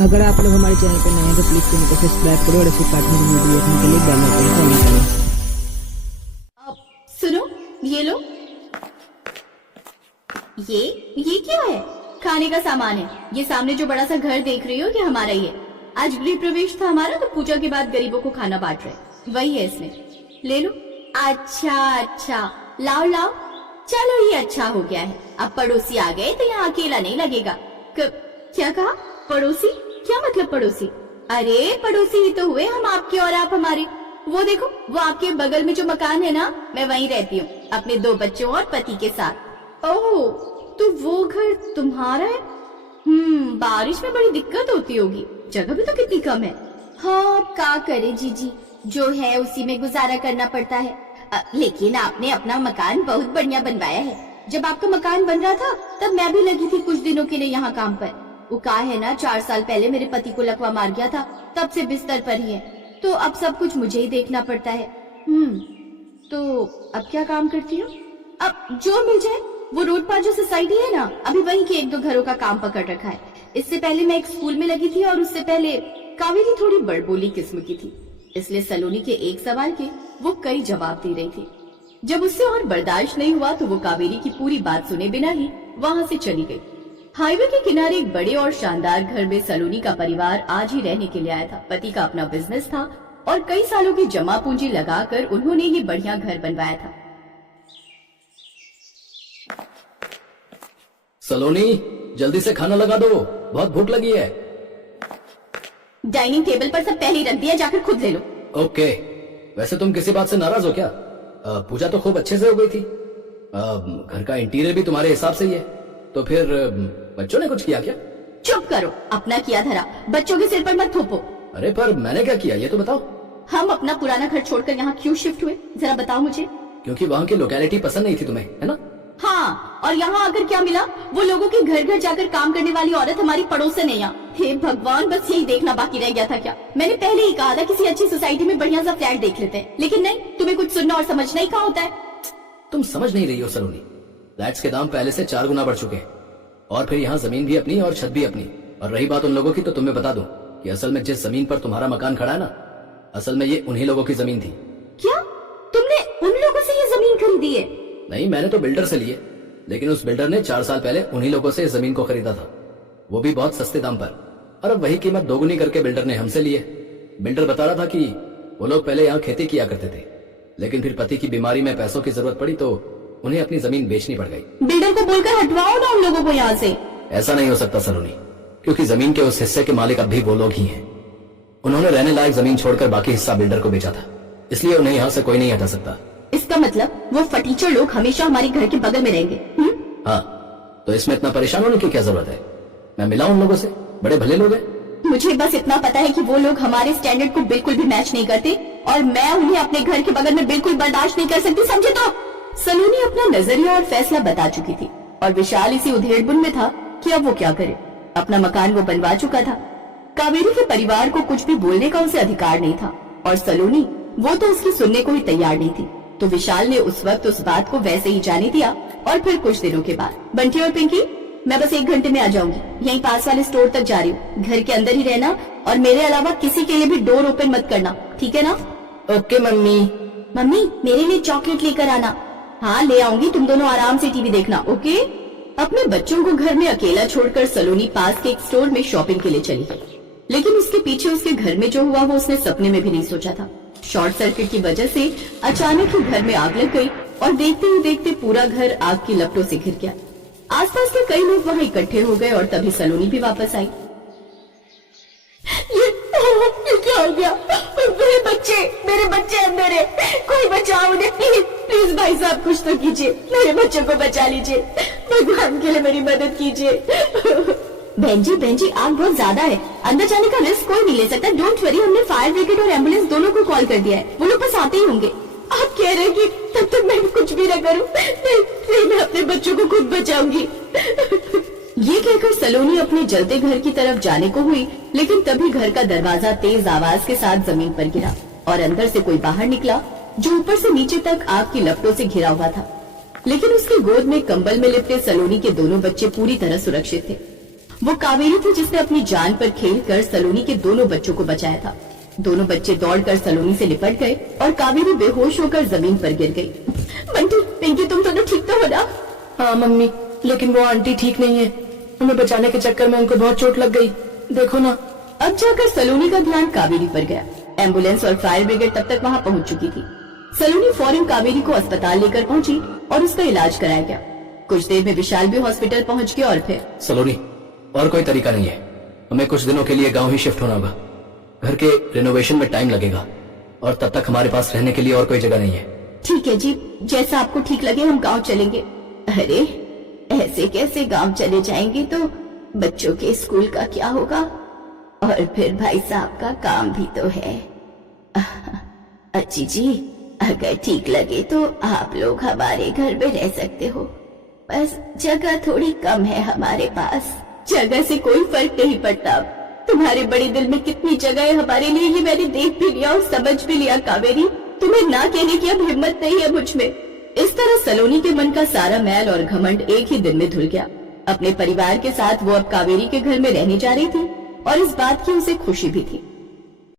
अगर आप लोग हमारे चैनल पर नए हैं तो प्लीज चैनल को सब्सक्राइब करो और ऐसे कार्टून की वीडियो देखने के लिए बेल आइकन को ऑन करें। सुनो, ये लो। ये क्या है? खाने का सामान है। ये सामने जो बड़ा सा घर देख रही हो ये हमारा ही है। आज गृह प्रवेश था हमारा तो पूजा के बाद गरीबों को खाना बांट रहे, वही है इसमें। ले लो। अच्छा, लाओ लाओ। चलो ये अच्छा हो गया है। अब पड़ोसी आ गए तो यहाँ अकेला नहीं लगेगा। क्या कहा? पड़ोसी? क्या मतलब पड़ोसी? अरे पड़ोसी ही तो हुए हम आपके और आप हमारे। वो देखो, वो आपके बगल में जो मकान है ना, मैं वहीं रहती हूँ अपने 2 बच्चों और पति के साथ। ओह, तो वो घर तुम्हारा है? बारिश में बड़ी दिक्कत होती होगी, जगह भी तो कितनी कम है। हाँ, क्या करे जीजी, जो है उसी में गुजारा करना पड़ता है। लेकिन आपने अपना मकान बहुत बढ़िया बनवाया है। जब आपका मकान बन रहा था तब मैं भी लगी थी कुछ दिनों के लिए यहाँ काम पर। वो कहा है ना, 4 साल पहले मेरे पति को लकवा मार गया था, तब से बिस्तर पर ही है, तो अब सब कुछ मुझे ही देखना पड़ता है। तो अब क्या काम करती हो? अब जो मिल जाए। वो रोड पर जो सोसाइटी है ना, अभी वहीं के 1-2 घरों का काम पकड़ रखा है। इससे पहले मैं एक स्कूल में लगी थी और उससे पहले कावेरी थोड़ी बड़बोली किस्म की थी, इसलिए सलोनी के एक सवाल के वो कई जवाब दे रही थी। जब उससे और बर्दाश्त नहीं हुआ तो वो कावेरी की पूरी बात सुने बिना ही वहाँ से चली गई। हाईवे के किनारे एक बड़े और शानदार घर में सलोनी का परिवार आज ही रहने के लिए आया था। पति का अपना बिजनेस था और कई सालों की जमा पूंजी लगाकर उन्होंने ये बढ़िया घर बनवाया था। सलोनी, जल्दी से खाना लगा दो, बहुत भूख लगी है। डाइनिंग टेबल पर सब पहले ही रख दिया, जाकर खुद ले लो। ओके। वैसे तुम किसी बात से नाराज हो क्या? पूजा तो खूब अच्छे से हो गई थी। घर का इंटीरियर भी तुम्हारे हिसाब से ही है, तो फिर बच्चों ने कुछ किया क्या? चुप करो, अपना किया धरा बच्चों के सिर पर मत थोपो। अरे पर मैंने क्या किया ये तो बताओ। हम अपना पुराना घर छोड़कर यहाँ क्यों शिफ्ट हुए, जरा बताओ मुझे। क्योंकि वहाँ की लोकेलिटी पसंद नहीं थी तुम्हें, है ना? हाँ, और यहाँ आकर क्या मिला? वो लोगों के घर घर जाकर काम करने वाली औरत हमारी पड़ोसन है यहाँ। हे भगवान, बस यही देखना बाकी रह गया था क्या? मैंने पहले ही कहा था किसी अच्छी सोसाइटी में बढ़िया सा फ्लैट देख लेते हैं, लेकिन नहीं, तुम्हें कुछ सुनना और समझना ही कहाँ होता है। तुम समझ नहीं रही हो सलोनी। फ्लैट्स के दाम पहले से 4 गुना बढ़ चुके हैं, और फिर यहाँ जमीन भी अपनी और छत भी अपनी। और रही बात उन लोगों की, तो तुम्हें बता दूं कि असल में जिस जमीन पर तुम्हारा मकान खड़ा है ना, असल में ये उन्हीं लोगों की जमीन थी। क्या तुमने उन लोगों से ये जमीन खरीदी है? नहीं, मैंने तो बिल्डर से लिए, लेकिन उस बिल्डर ने 4 साल पहले उन्हीं लोगों से इस जमीन को खरीदा था, वो भी बहुत सस्ते दाम पर। और अब वही कीमत दोगुनी करके बिल्डर ने हमसे लिए। बिल्डर बता रहा था कि वो लोग पहले यहाँ खेती किया करते थे, लेकिन फिर पति की बीमारी में पैसों की जरूरत पड़ी तो उन्हें अपनी जमीन बेचनी पड़ गई। बिल्डर को बोलकर हटवाओ ना उन लोगों को यहाँ से। ऐसा नहीं हो सकता सलोनी, क्योंकि जमीन के उस हिस्से के मालिक अब भी वो लोग ही हैं। उन्होंने रहने लायक जमीन छोड़कर बाकी हिस्सा बिल्डर को बेचा था, इसलिए उन्हें यहाँ से कोई नहीं हटा सकता। इसका मतलब वो फटीचर लोग हमेशा हमारे घर के बगल में रहेंगे? हाँ, तो इसमें इतना परेशान होने की क्या जरूरत है? मैं मिला उन लोगों से, बड़े भले लोग हैं। मुझे बस इतना पता है कि वो लोग हमारे स्टैंडर्ड को बिल्कुल भी मैच नहीं करते और मैं उन्हें अपने घर के बगल में बिल्कुल बर्दाश्त नहीं कर सकती, समझे? तो सलोनी अपना नजरिया और फैसला बता चुकी थी और विशाल इसी उधेड़बुन में था कि अब वो क्या करे। अपना मकान वो बनवा चुका था, कावेरी के परिवार को कुछ भी बोलने का उसे अधिकार नहीं था, और सलोनी वो तो उसकी सुनने को ही तैयार नहीं थी। तो विशाल ने उस वक्त उस बात को वैसे ही जाने दिया। और फिर कुछ दिनों के बाद, बंटी और पिंकी, मैं बस 1 घंटे में आ जाऊंगी, यहीं पास वाले स्टोर तक जा रही हूँ। घर के अंदर ही रहना और मेरे अलावा किसी के लिए भी डोर ओपन मत करना, ठीक है ना? Okay mummy. मम्मी, मेरे लिए चॉकलेट लेकर आना। हाँ, ले आऊंगी, तुम दोनों आराम से टीवी देखना, ओके? अपने बच्चों को घर में अकेला छोड़कर सलोनी पास के एक स्टोर में शॉपिंग के लिए चली गई, लेकिन उसके पीछे उसके घर में जो हुआ वो उसने सपने में भी नहीं सोचा था। शॉर्ट सर्किट की वजह से अचानक ही घर में आग लग गई और देखते ही देखते पूरा घर आग की लपटों से घिर गया। आसपास के कई लोग वहाँ इकट्ठे हो गए और तभी सलोनी भी वापस आई। ये क्या हो गया? मेरे बच्चे अंदर है, कोई बचाओ उन्हें, प्लीज प्लीज भाई साहब, कुछ तो कीजिए, मेरे बच्चों को बचा लीजिए, भगवान के लिए मेरी मदद कीजिए। बहन जी, आग बहुत ज्यादा है, अंदर जाने का रिस्क कोई नहीं ले सकता। डोंट वरी, हमने फायर ब्रिगेड और एम्बुलेंस दोनों को कॉल कर दिया है, वो लोग बस आते ही होंगे। आप कह रहे हैं कि तब तक मैं कुछ भी न करूं? नहीं, मैं अपने बच्चों को खुद बचाऊंगी। ये कहकर सलोनी अपने जलते घर की तरफ जाने को हुई, लेकिन तभी घर का दरवाजा तेज आवाज के साथ जमीन पर गिरा और अंदर से कोई बाहर निकला जो ऊपर से नीचे तक आग की लपटों से घिरा हुआ था, लेकिन उसकी गोद में कंबल में लिपटे सलोनी के दोनों बच्चे पूरी तरह सुरक्षित थे। वो कावेरी थी जिसने अपनी जान पर खेलकर सलोनी के दोनों बच्चों को बचाया था। दोनों बच्चे दौड़कर सलोनी से लिपट गए और कावेरी बेहोश होकर जमीन पर गिर गई। बंटी, पिंकी, तुम दोनों ठीक तो हो ना? हाँ मम्मी, लेकिन वो आंटी ठीक नहीं है। उन्हें बचाने के चक्कर में उनको बहुत चोट लग गई, देखो ना। अब जाकर सलोनी का ध्यान कावेरी पर गया। एम्बुलेंस और फायर ब्रिगेड तब तक वहाँ पहुँच चुकी थी। सलोनी फौरन कावेरी को अस्पताल लेकर पहुँची और उसका इलाज कराया गया। कुछ देर में विशाल भी हॉस्पिटल पहुँच गया और फिर सलोनी, और कोई तरीका नहीं है। हमें कुछ दिनों के लिए गांव ही शिफ्ट होना होगा। घर के रिनोवेशन में टाइम लगेगा और तब तक हमारे पास रहने के लिए और कोई जगह नहीं है। ठीक है जी, जैसा आपको ठीक लगे हम गांव चलेंगे। अरे ऐसे कैसे गांव चले जाएंगे, तो बच्चों के स्कूल का क्या होगा, और फिर भाई साहब का काम भी तो है। अच्छी जी, अगर ठीक लगे तो आप लोग हमारे घर में रह सकते हो, बस जगह थोड़ी कम है हमारे पास। जगह से कोई फर्क नहीं पड़ता। तुम्हारे बड़े दिल में कितनी जगह है हमारे लिए, ये मैंने देख भी लिया और समझ भी लिया कावेरी। तुम्हें ना कहने की अब हिम्मत नहीं है मुझ में। इस तरह सलोनी के मन का सारा मैल और घमंड एक ही दिन में धुल गया। अपने परिवार के साथ वो अब कावेरी के घर में रहने जा रही थी और इस बात की उसे खुशी भी थी।